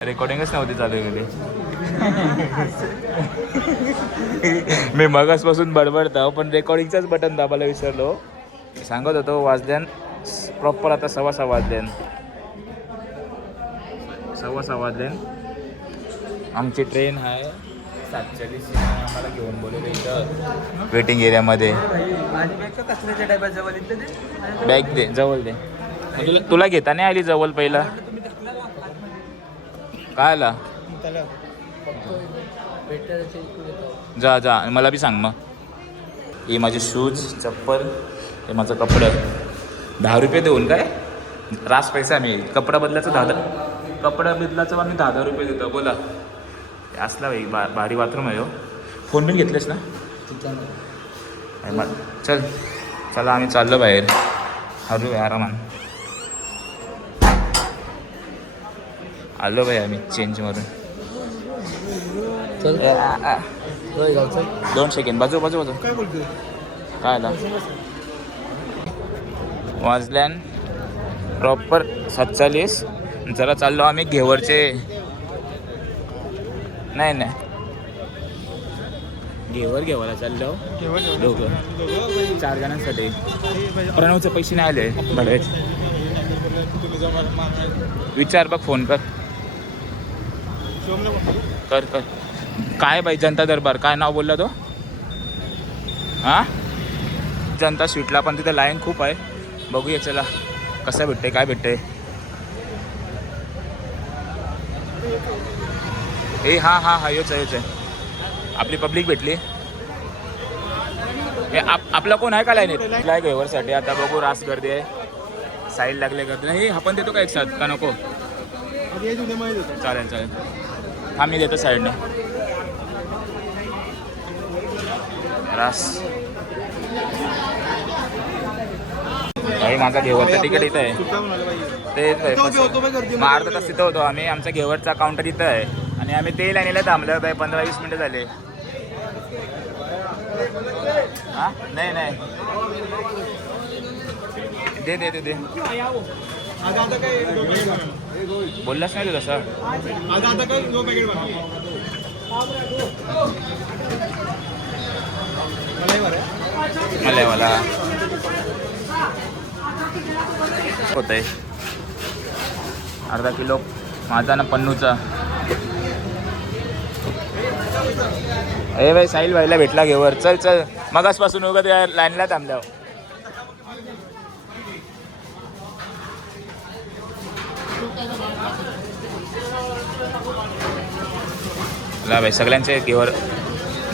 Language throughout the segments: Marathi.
रेकॉर्डिंगच नव्हती चालू गेली. मी मगासपासून बडबडतो पण रेकॉर्डिंगचाच बटन दाबायला विसरलो. सांगत होतो वाजल्यान प्रॉपर आता 6:15 वाजल्यान. 6:15 वाजल्यान. आमची ट्रेन आहे 7:40. आम्हाला घेऊन बोलवलं इथं वेटिंग एरियामध्ये. बॅग दे जवळ दे. तुला घेता नाही आली जवळ पहिला काय आला. जा जा मला बी सांग मग. हे माझे शूज चप्पल हे माझं कपडं 10 रुपये देऊन काय रास पैसा मी कपडा बदलाचं 10 कपडा बदलाचं आम्ही 10 रुपये देतो. बोला असला भाई भारी बाथरूम आहे हो. फोन बिन घेतलेस ना चल चला आम्ही चाललो बाहेर. हळू आरामान आलो भाई आम्ही चेंज मारून. 2 सेकंड बाजू बाजू बाजू काय आला वाजल्यान प्रॉपर 47. जरा चाललो आम्ही घेवरचे नाही घेवायला चाललो दोघं 4 जणांसाठी. प्रणवचे पैसे नाही आले भरायचे. विचार बघ फोन कर काय बाई जनता दरबार काय नाव बोलला तो. हां जनता स्वीटला पण तिथे लाईन खूप आहे. बघूया चला कसं भेटते काय भेटते. ए हां योच आहे आपली पब्लिक भेटली. आपला कोण आहे का लाईनीत लाय घेवरसाठी. आता बघू रास गर्दी आहे साईड लागले गर्दी नाही. आपण देतो का एक साथ का नको. चालेल हा मी देतो साईडने रास. माझा घेवरचा तिकीट इथं आहे ते मग अर्धा तास तिथं होतो आम्ही. आमचा घेवरचा काउंटर इथं आहे आणि आम्ही ते लाईनीला थांबलो बाई 15-20 मिनटं झाले. हां नाही दे बोललाच नाही तू तसं. मला होत आहे अर्धा किलो माझा ना पन्नूचा. भाई साहिल भाईला भेटला घेवर. चल मगासपासून उगा त्या लाईनला थांबल्यावर. भाई सगळ्यांचे घेवर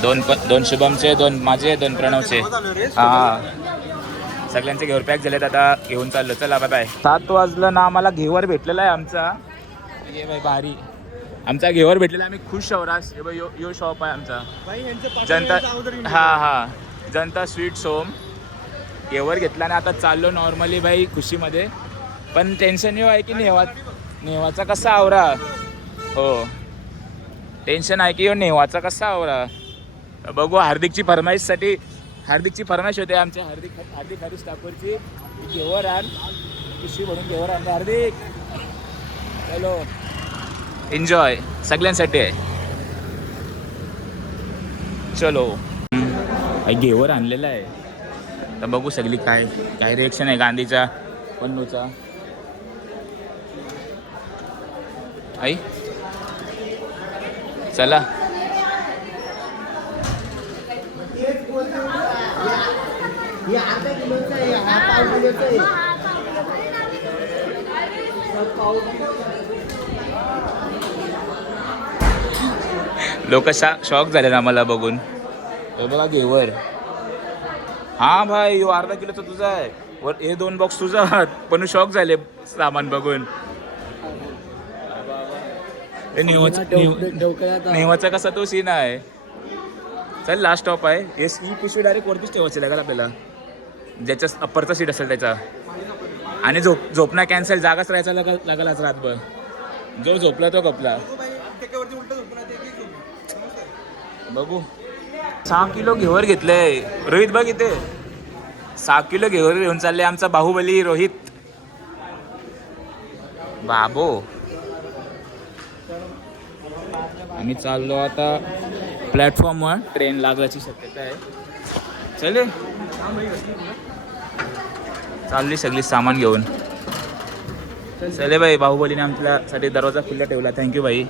2 शुभमचे 2 माझे 2 प्रणवचे. हां सगळ्यांचे घेवर पॅक झालेत. आता घेऊन चाललो. चला बाय 7 वाजलं ना आम्हाला घेवर भेटलेला आहे आमचा. ये बाई भारी आमचा घेवर भेटलेला. आम्ही खुश शहरास यो शॉप आहे आमचा जनता. हां जनता स्वीट्स होम. घेवर घेतला आणि आता चाललो नॉर्मली बाई खुशीमध्ये. पण टेन्शन येऊ आहे की नेवाचा कसा आवरा. हो टेन्शन आहे की नेवाचा कसा आवरा. बघू हार्दिकची फरमाईश होते आमच्या हार्दिक हरीश ठाकूरची. घेवर आण खुशी म्हणून घेवर आणले हार्दिक. चलो एन्जॉय सगळ्यांसाठी आहे. चलो घेवर आणलेला आहे. तर बघू सगळी काय रिएक्शन आहे गांधीचा पन्नूचा. आई चला लोक शॉक झाले ना मला बघून. बघा घेवर. हां भाई यो अर्धा किलोचा तुझा आहे वर. हे 2 बॉक्स तुझा पण शॉक झाले सामान बघून. नेवाचा कसा तो सीन आहे. चल लास्ट स्टॉप आहे. ही पिशवी डायरेक्ट वरतीच ठेवायची लागेल आपल्याला. ज्याच्या अप्परचा सीट असेल त्याचा. आणि झोपणं कॅन्सल. जागाच राहायचा लागला आज रातभर. जो झोपला तो कपला. बघू 6 किलो घेवर घेतलंय रोहित. बघ इथे 6 किलो घेवर घेऊन चालले आमचा बाहुबली रोहित. बाबो आम्ही चाललो आता प्लॅटफॉर्मवर. ट्रेन लागायची शक्यता आहे. चले चालली सगळी सामान घेऊन. चले भाई, बाहुबलीने आमच्यासाठी दरवाजा खुल्ला ठेवला. थँक्यू भाई.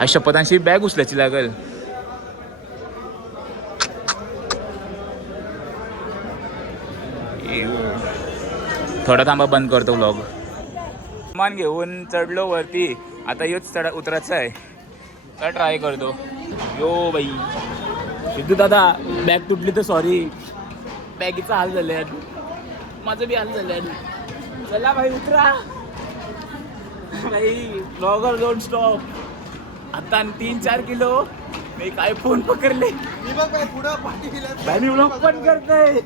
अशा पदांशी बॅग उचलायची लागेल. थोडा थांबा, बंद करतो व्लॉग. सामान घेऊन चढलो वरती. आता योच चढ उतरायचं आहे. तर ट्राय करतो. यो बाई सिद्धू दादा, बॅग तुटली तर सॉरी. बॅगीचा हाल झाले, माझं बी हाल झाले. चला भाई उतरा भाई. Blogger don't stop. आता 3-4 किलो मी काय फोन पकडले. ब्लॉग पण करतोय.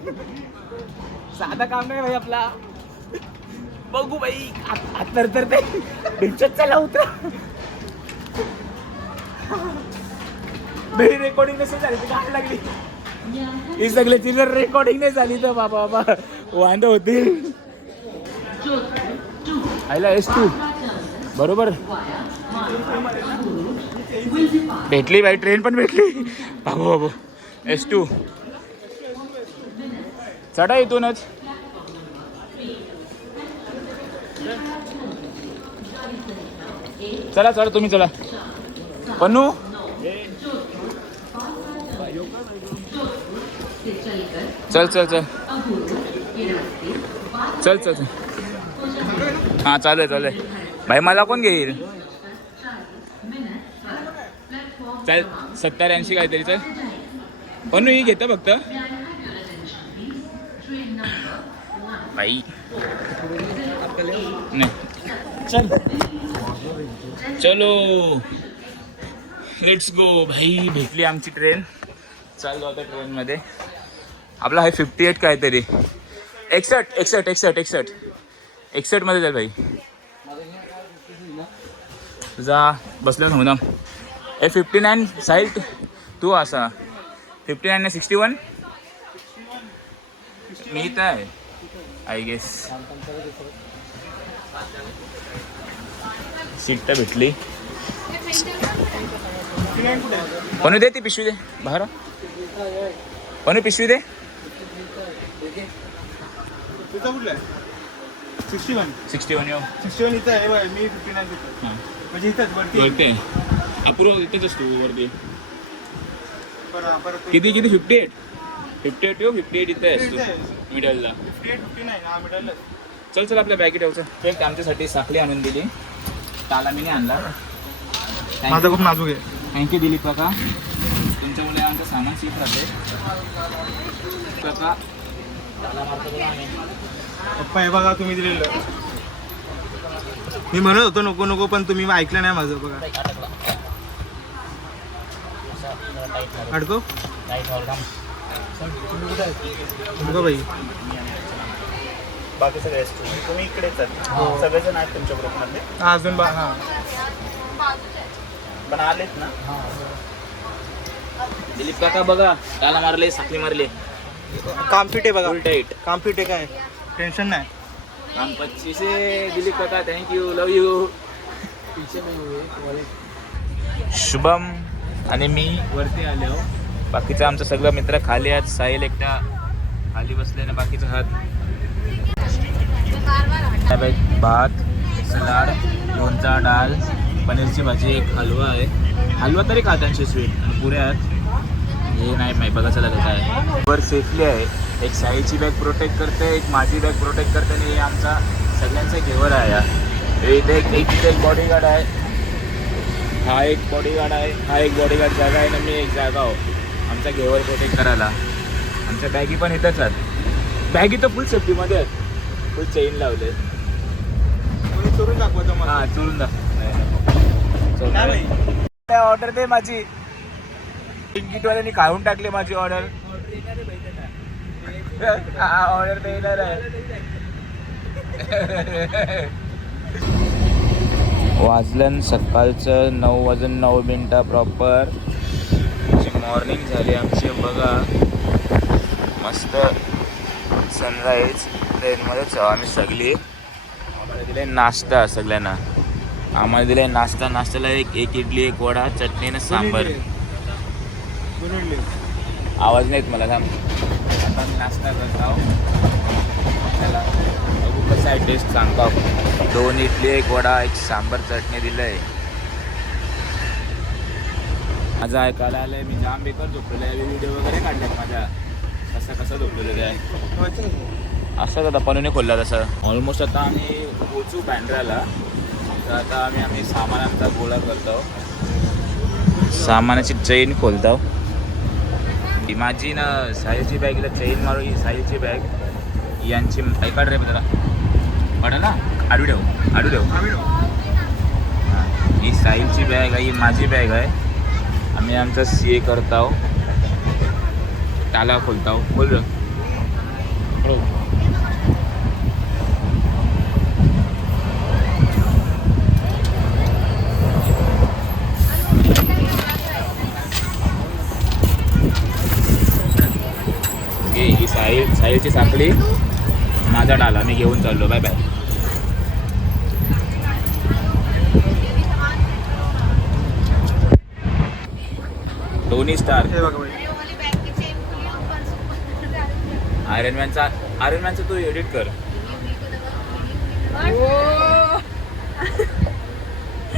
साधा काम नाही भाई आपला. बघू भाई हात तर ते. चला उतरा. मेरी रेकॉर्डिंग नसेल झाली तर काय लागली. ही सगळे चिल्लर रेकॉर्डिंग नाही झाली तर बाबा बाबा वांद होते. आयला S2 बरोबर भेटली भाई. ट्रेन पण भेटली. बाबू बाबू S2 चढा इथूनच. चला चला तुम्ही चला. पन्नू चल चल चल चल चल. हां चालेल चालेल भाई. मला कोण घेईल. चल 70-80 काहीतरी. चल पन्नू ही घेतं फक्त भाई. नाही चल चलो लेट्स गो भाई. भेटली आमची ट्रेन. चाललो आता ट्रेनमध्ये. आपला आहे 58 काहीतरी. 61 मध्ये जाईल भाई. तुझा बसला समजा. 59 साईड तू असा. 59 ने 61 मी इथं आहे आय गेस. सीट तर भेटली. पण दे ती पिशवी दे बाहेर. पण पिशवी दे. 61 येऊ. 61 इथं आहे बाय. मी 59 घेतो. म्हणजे इथंच वरती अप्रूव्ह इथेच असतो वरती. किती 58 येऊ. 58 इथे असतो मिडलला. 59 मिडलला. चल चल आपल्या बॅगी ठेवचं. एक आमच्यासाठी साखळी आणून दिली. ताला मी नाही आणला. माझा खूप नाजूक आहे. थँक्यू दिलीप काका. तुमच्यामुळे आमचं सामान शिक राहते काका. पप्पा हे बघा तुम्ही दिलेलं. मी म्हणत होतो नको नको पण तुम्ही ऐकलं नाही माझं. बघा अडको बघा बाई. बाकी सगळे तुम्ही इकडेच आहेत. सगळेजण आहेत तुमच्या ग्रुपमध्ये. अजून हां पण आलेत ना. दिलीप काका बघा. ताला मारले, साखळी मारली. काम फिट आहे बघा. फुल टाईट. काम फिट आहे. काय टेन्शन नाही. काम 25 आहे. दिलीप काका थँक्यू. Love you. शुभम आणि मी वरती आलो. बाकीचं आमचं सगळं मित्र खाली आहेत. साहिल एकटा खाली बसले ना. बाकीचा हात भात, सलाड, लोणचा, डाळ, पनीरची भाजी, एक हलवा आहे. हलवा तरी खात्यांशी स्वीट आणि पुऱ्या आहेत. हे नाही माहीत बघा. चला काय आहे. वर सेफली आहे. एक साईची बॅग प्रोटेक्ट करते, एक माझी बॅग प्रोटेक्ट करते आणि हे आमचा सगळ्यांचा घेवर आहे. इथे एक बॉडीगार्ड आहे. हा एक बॉडीगार्ड आहे. हा एक बॉडीगार्ड जागा आहे ना. मी एक जागा आहो आमचा घेवर प्रोटेक्ट करायला. आमच्या बॅगी पण इथंच आहेत. बॅगी तर फुल सेफ्टीमध्ये आहेत. फुल चेन लावले. चोरून दाखवतो मला. हां चोरून दाखव. ऑर्डर दे माझी. ब्लिंकिटवाल्यांनी खाऊन टाकले माझी ऑर्डर. ऑर्डर देणार आहे. वाजलं सकाळचं 9:09 प्रॉपर. मॉर्निंग झाली आमची बघा. मस्त सनराईज. ट्रेनमध्येच आम्ही सगळी दिले नाश्ता सगळ्यांना. आम्हाला दिलाय नाश्ता. नाश्त्याला एक इडली, एक वडा, चटणी आणि सांबर. आवाज नाहीत मला थांब. आता मी नाश्ता करत आहो. त्याला बघू कसं आहे टेस्ट सांगतो. 2 इडली, एक वडा, एक सांबर, चटणी दिलंय. माझं ऐकायला आलंय मी जाम बेकार झोपलेलं आहे. व्हिडिओ वगैरे काढलेत माझ्या कसं झोपलेलं आहे. असं आता पणूने खोलला तसं. ऑलमोस्ट आता आम्ही पोचू बँड्राला. तर आता आम्ही सामान आमचा गोळा करतो. सामानाची चेन खोलतो. माझी ना साईलची बॅगला चेन मारू. ही साईलची बॅग यांची ऐकाड रे त्याला पडा ना. आडू ठेव. ही साईलची बॅग आहे. ही माझी बॅग आहे. आम्ही आमचा CA करतो. ताला खोलतो. खोल रे. ही साईलची साखळी माझा डाला मी घेऊन चाललो. Bye bye. Tony Stark iron मॅनचा तू एडिट कर.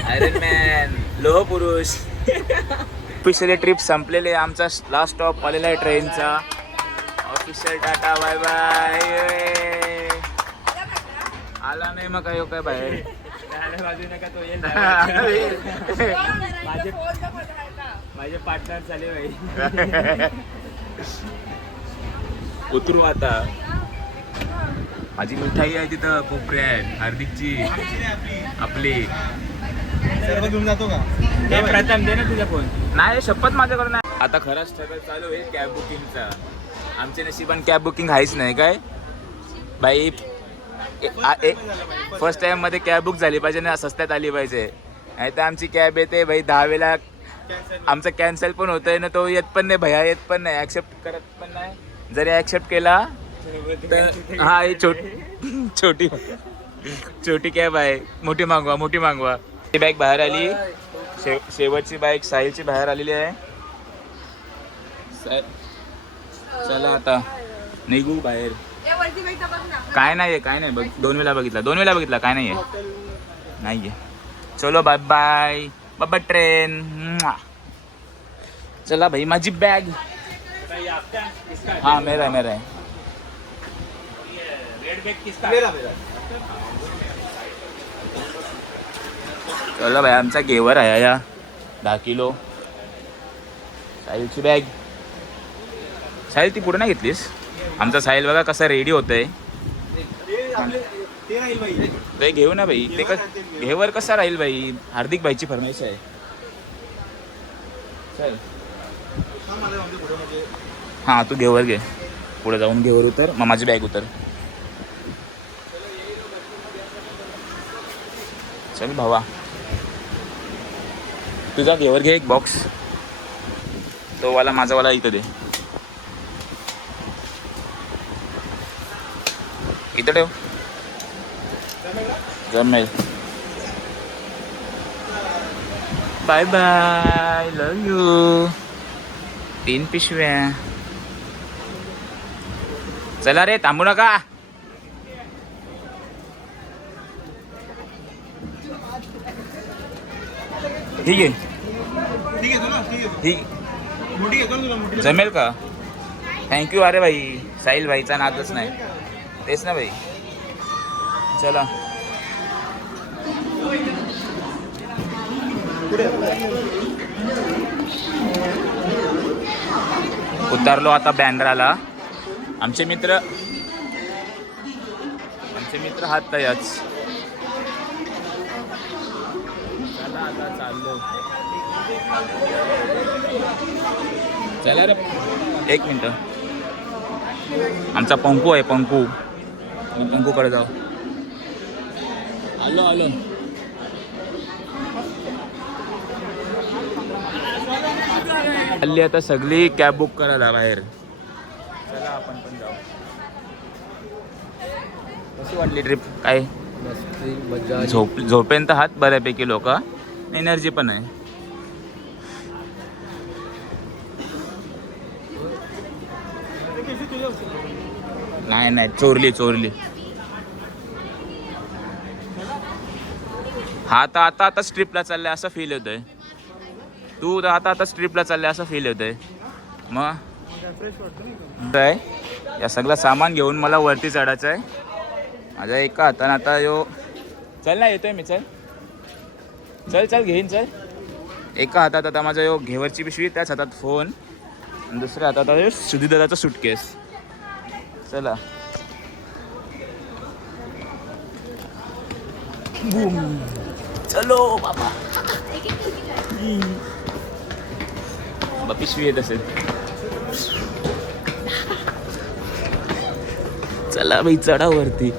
आयरन मॅन लोह पुरुष. ऑफिशियली ट्रिप संपलेली आहे. आमचा लास्ट स्टॉप आलेला आहे ट्रेनचा. Official tata bye bye. आला नाही मग काय बाहेर. माझे पार्टनर झाले भाई. उतरू आता. माझी मिठाई आहे तिथं. कोपऱ्या आहेत हार्दिकची आपली. घेऊन जातो का प्रथम दे ना तुझा फोन. नाही शपथ माझ्याकडून नाही. आता खरा स्ट्रगल चालू आहे कॅब बुकिंगचा. आमच्या नशिबान कॅब बुकिंग आहेच नाही काय बाई. फर्स्ट टाइम मध्ये कॅब बुक झाली पाहिजे ना. स्वस्तात आली पाहिजे. नाही तर आमची कॅब येते भाई 10 वेळा. आमचं कॅन्सल पण होतंय ना. तो येत पण नाही भैया. येत पण नाही. ॲक्सेप्ट करत पण नाही. जरी ॲक्सेप्ट केला तर हा ही छोटी कॅब आहे. मोठी मागवा. ती बाईक बाहेर आली. शेवटची बाईक साहिलची बाहेर आलेली आहे. चला आता निघू बाहेर. काय नाही बघ. 2 वेळा बघितला काय नाहीये. चलो बाय बाय ट्रेन. चला भाई माझी बॅग. हाँ मेरा है. रेड बैग किसका? चला भाई आमचा घेवर आहे या 10 किलो. साहिलची बॅग. साहिल ती पुढे नाही घेतलीस. आमचा साहिल बघा कसा रेडी होतोय. ते घेऊ ना भाई. ते घेवर कसा राहील भाई. हार्दिक भाईची फरमाईश आहे. चल हां तू घेवर घे. पुढे जाऊन घेवर उतर. मग माझी बॅग उतर. चल भावा तुझा घेवर घे. एक बॉक्स तो वाला माझावाला इथं दे. इथं ठेव. जमेल. Bye bye. Love you. 3 पिशव्या. चला रे थांबू नका. ठीक आहे जमेल का. थँक्यू. अरे भाई साहिल भाईचा नादच नाही. तेच ना भाई. चला उतरलो आता बँड्राला. आमचे मित्र हात याच. चला आता चाललो. चला रे 1 मिनिट. आमचा पंकू आहे. पंकूकडे जाऊ. आलो हल्ली आता सगळी कॅब बुक करायला बाहेर. चला आपण पण जाऊ. कशी वाटली ट्रिप. काय मस्ती मजा झोपेन तर हात बऱ्यापैकी लोक, एनर्जी पण आहे. नाही नाही, चोरली. हा आता आता आता स्ट्रिपला चाललाय असं फील होतंय. तू आता स्ट्रिपला चाललाय असं फील होतंय. मग काय या सगळं सामान घेऊन मला वरती चढायचं आहे. माझ्या एका हातानं आता यो चल ना, येतोय मी. चल घेईन. एका हातात आता माझा यो घेवरची पिशवी, त्याच हातात फोन, आणि दुसऱ्या हातात आता सुधीदादाचा सुटकेस. चला बूम, चलो बाबा. पिशवी येत असेल. चला बाई, चढावरती.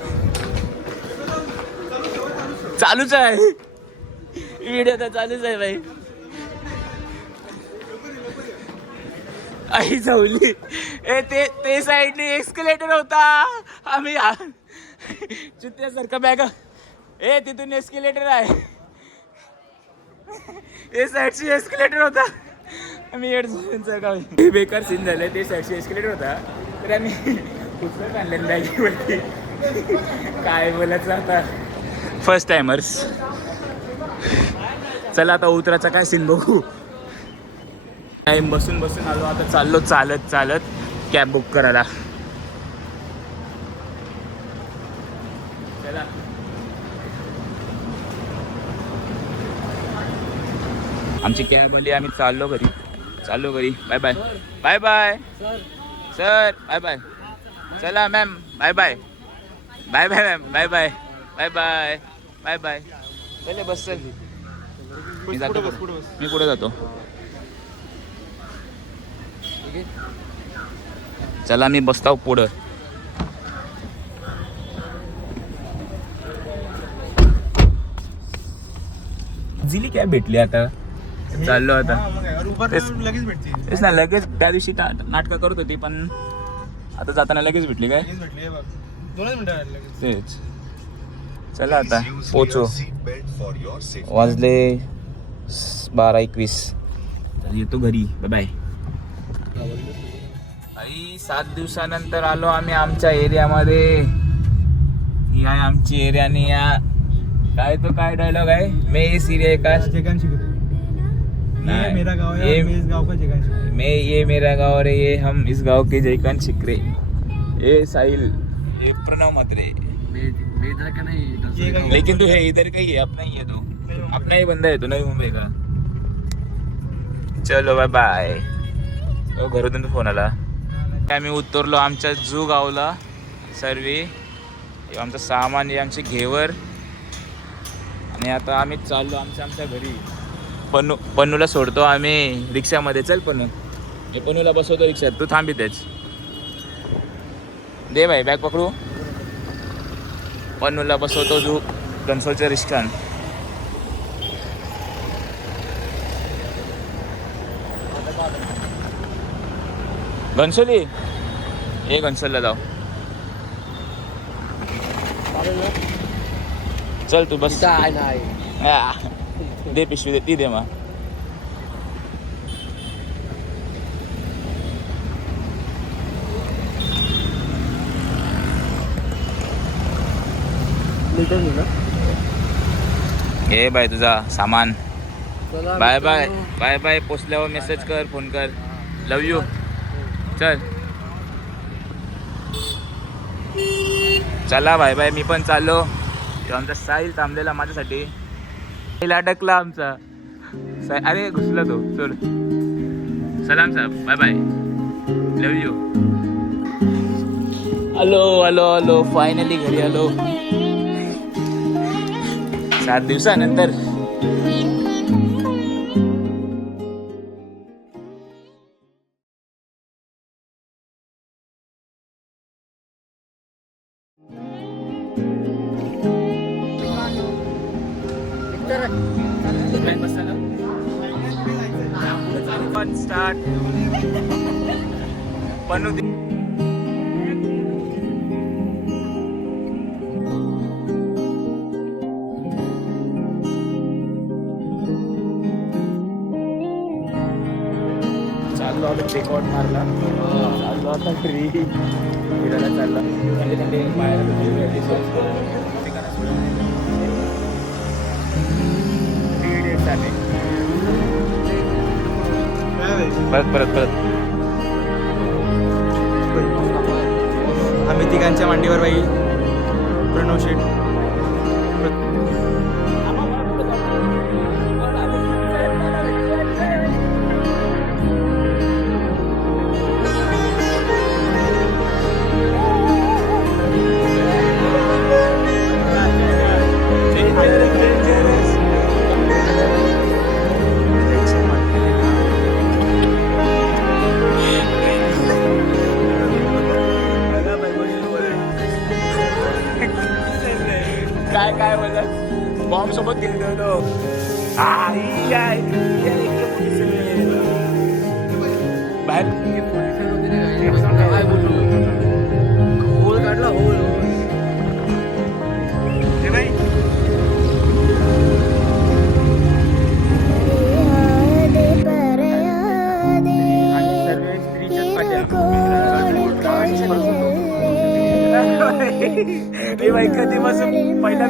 चालूच आहे व्हिडिओ, तर चालूच आहे बाई. आई जाऊली. ते साईडने एस्केलेटर होता. आम्ही चित्त्यासारखं बॅग. तिथून एस्केलेटर आहे. ए साईडची एस्केलेटर होता. आम्ही एडचं बेकार सीन झालं. ते साईडची एस्केलेटर होता, तर आम्ही पुस्तक आणलं बॅगीवरती. काय बोलायचं आता, फर्स्ट टाइमर्स. चला आता उतराचा काय सीन बघू. टाइम बसून आलो, आता चाललो चालत कॅब बुक करायला. चला आमची कॅब आली, आम्ही चाललो घरी. Bye bye sir, bye bye. चला ma'am, bye bye ma'am, bye bye. चले बस, चल मी जातो. मी पुढे जातो. चला मी बसताव पुढं. जिली कॅब भेटली, आता चाललो. आता लगेच भेटते. तेच ना, लगेच त्या दिवशी नाटकं करत होती, पण आता जाताना लगेच भेटली. काय तेच. चला आता पोचो. वाजले 12:21. तर येतो घरी. बाय. आई 7 दिवसानंतर आलो आम्ही आमच्या एरियामध्ये. ही आहे आमची एरिया. आणि या काय डायलॉग आहे, मैं इस एरिया का ये मेरा गाँव है, मैं इस गाँव का जयकांत शिकरे. ये मेरा गाँव है, ये हम इस गाँव के जयकांत शिकरे. ये साहिल, ये प्रणव मात्रे. मैं इधर का नहीं, लेकिन तू है इधर का ही है, अपना ही है. तो अपना ही बंदा है, तो नवी मुंबई का. चलो बाय बाय. घरातून फोन आला. आम्ही उतरलो आमच्या जू गावला. सर्वे आमचं सामान, हे आमचे घेवर. आणि आता आम्ही चाललो आमच्या घरी. पन्नूला सोडतो आम्ही रिक्षामध्ये. चल पन्नू, मी पन्नूला बसवतो रिक्षात, तू थांबितेच. दे बाई बॅग पकडू. पन्नूला बसवतो तू घनसोलच्या रिक्षान. घनसोली, हे घनसोलला जाऊ. चल तू बस. दे पिशवी, दे ती दे मग. हे बाय तुझा सामान. Bye bye. पोचल्यावर मेसेज कर, फोन कर. Love you. चल चला बाय बाय. मी पण चाललो. आमचा साहिल थांबलेला माझ्यासाठी. अडकला आमचा. अरे घुसला तो. चल सलाम साहेब, bye bye. Love you. Hello. Finally घरी आलो 7 दिवसानंतर. स्टार्ट. पन्नू चाललो आता चेकआउट मारला चाललो आता ट्री फिरायला चालला थंडी थंडी बाहेर परत परत परत आम्ही तिघांच्या मांडीवर बाई प्रणव शेठ काय काय बोलत बॉम्ब सोबत गेलो बाहेर काय बोलू होल काढला होल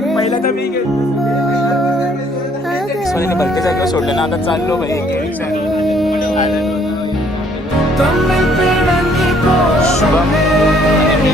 पहिल्यांदा मी सोन्याने भलत्या जागेवर सोडलं ना आता चाललो भाई शुभम आणि मी